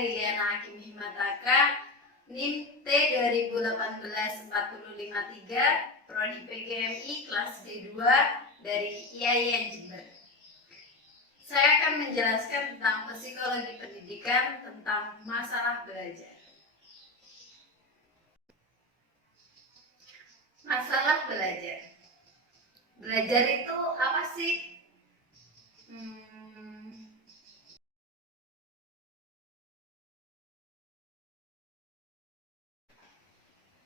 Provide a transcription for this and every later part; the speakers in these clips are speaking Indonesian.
Liliana Hakim Himataka, NIM T 2018-4053, Prodi PGMI kelas D2 dari IAIN Jember. Saya akan menjelaskan tentang psikologi pendidikan, tentang masalah belajar. Masalah belajar. Belajar itu apa sih?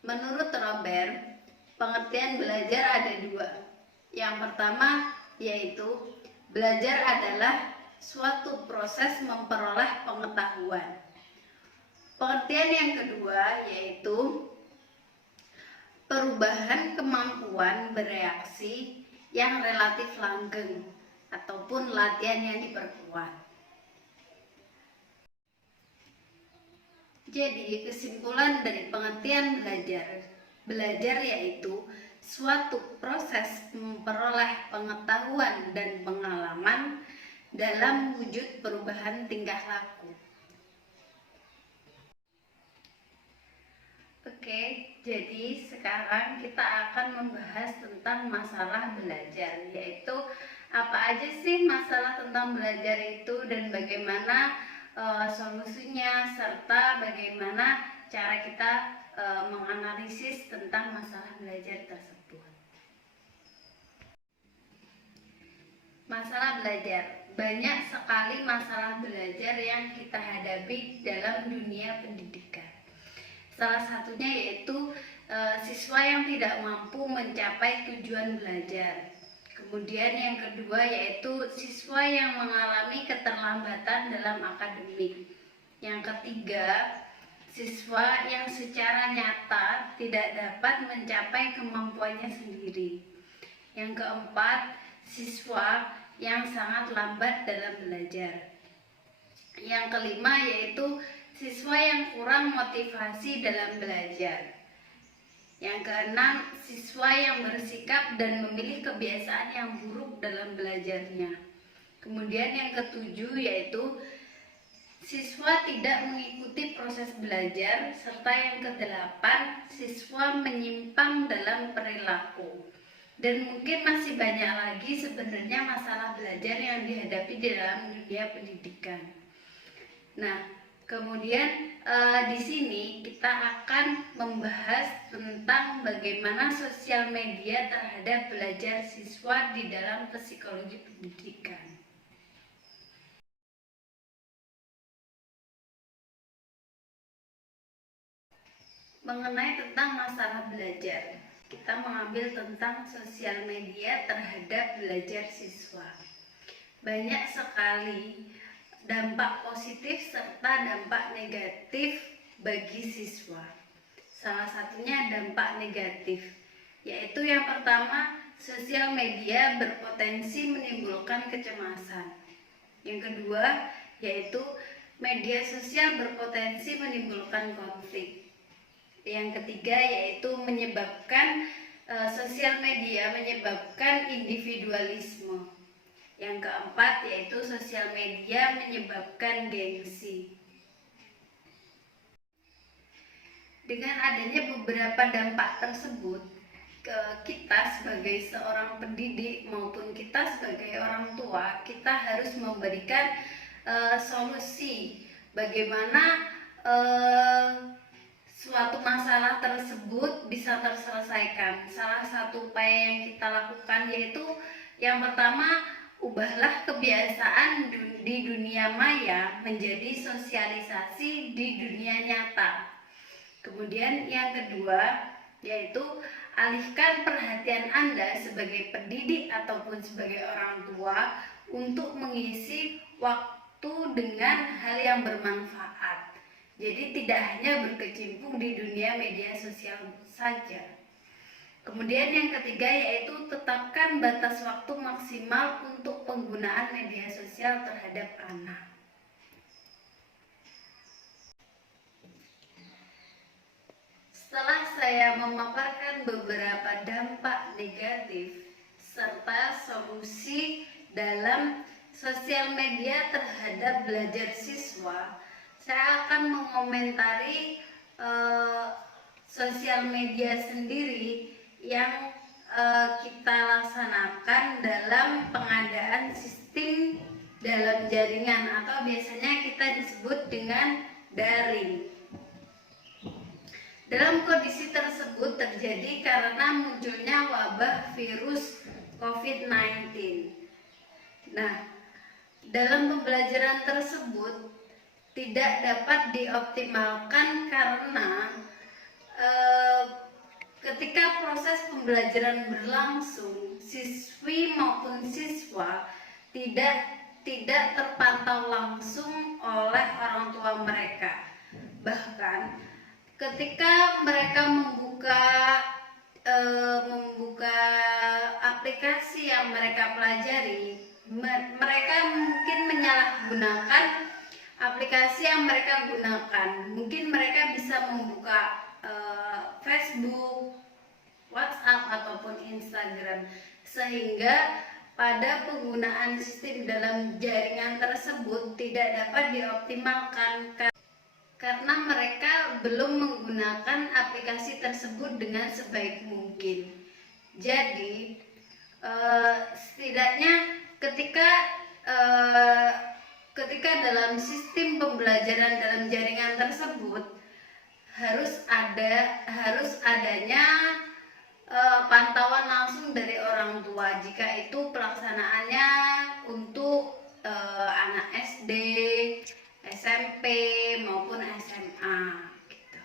Menurut Robert, pengertian belajar ada dua. Yang pertama yaitu belajar adalah suatu proses memperoleh pengetahuan. Pengertian yang kedua yaitu perubahan kemampuan bereaksi yang relatif langgeng ataupun latihan yang diperkuat. Jadi, kesimpulan dari pengertian belajar yaitu suatu proses memperoleh pengetahuan dan pengalaman dalam wujud perubahan tingkah laku. Oke, jadi sekarang kita akan membahas tentang masalah belajar, yaitu apa aja sih masalah tentang belajar itu dan bagaimana solusinya, serta bagaimana cara kita menganalisis tentang masalah belajar tersebut. Masalah belajar. Banyak sekali masalah belajar yang kita hadapi dalam dunia pendidikan. Salah satunya yaitu siswa yang tidak mampu mencapai tujuan belajar. Kemudian yang kedua yaitu siswa yang mengalami keterlambatan dalam akademik. Yang ketiga, siswa yang secara nyata tidak dapat mencapai kemampuannya sendiri. Yang keempat, siswa yang sangat lambat dalam belajar. Yang kelima yaitu siswa yang kurang motivasi dalam belajar. Yang keenam, siswa yang bersikap dan memilih kebiasaan yang buruk dalam belajarnya. Kemudian yang ketujuh yaitu siswa tidak mengikuti proses belajar. Serta yang kedelapan, siswa menyimpang dalam perilaku. Dan mungkin masih banyak lagi sebenarnya masalah belajar yang dihadapi di dalam dunia pendidikan. Nah, kemudian di sini kita akan membahas tentang bagaimana sosial media terhadap belajar siswa di dalam psikologi pendidikan. Mengenai tentang masalah belajar, kita mengambil tentang sosial media terhadap belajar siswa. Banyak sekali dampak positif serta dampak negatif bagi siswa. Salah satunya dampak negatif, yaitu yang pertama, sosial media berpotensi menimbulkan kecemasan. Yang kedua, yaitu media sosial berpotensi menimbulkan konflik. Yang ketiga, yaitu menyebabkan sosial media menyebabkan individualisme. Yang keempat yaitu sosial media menyebabkan gengsi. Dengan adanya beberapa dampak tersebut, kita sebagai seorang pendidik maupun kita sebagai orang tua, kita harus memberikan solusi bagaimana suatu masalah tersebut bisa terselesaikan. Salah satu upaya yang kita lakukan yaitu yang pertama, ubahlah kebiasaan di dunia maya menjadi sosialisasi di dunia nyata. Kemudian yang kedua yaitu alihkan perhatian Anda sebagai pendidik ataupun sebagai orang tua untuk mengisi waktu dengan hal yang bermanfaat. Jadi tidak hanya berkecimpung di dunia media sosial saja. Kemudian yang ketiga yaitu tetapkan batas waktu maksimal untuk penggunaan media sosial terhadap anak. Setelah saya memaparkan beberapa dampak negatif serta solusi dalam sosial media terhadap belajar siswa, saya akan mengomentari sosial media sendiri yang kita laksanakan dalam pengadaan sistem dalam jaringan atau biasanya kita disebut dengan daring. Dalam kondisi tersebut terjadi karena munculnya wabah virus COVID-19. Nah, dalam pembelajaran tersebut tidak dapat dioptimalkan karena ketika proses pembelajaran berlangsung, siswi maupun siswa tidak terpantau langsung oleh orang tua mereka. Bahkan ketika mereka membuka aplikasi yang mereka pelajari, mereka mungkin menyalahgunakan aplikasi yang mereka gunakan. Mungkin mereka bisa membuka Facebook, WhatsApp ataupun Instagram, sehingga pada penggunaan sistem dalam jaringan tersebut tidak dapat dioptimalkan karena mereka belum menggunakan aplikasi tersebut dengan sebaik mungkin. Jadi setidaknya ketika dalam sistem pembelajaran dalam jaringan tersebut harus adanya pantauan langsung dari orang tua jika itu pelaksanaannya untuk anak SD, SMP maupun SMA gitu.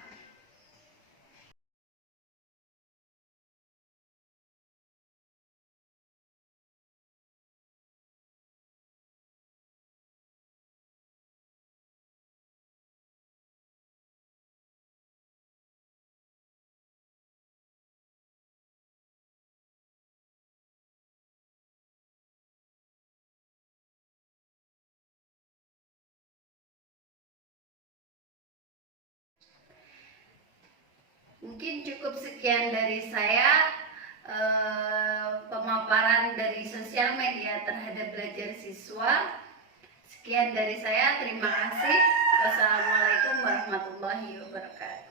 Mungkin cukup sekian dari saya pemaparan dari sosial media terhadap belajar siswa. Sekian dari saya, terima kasih. Wassalamualaikum warahmatullahi wabarakatuh.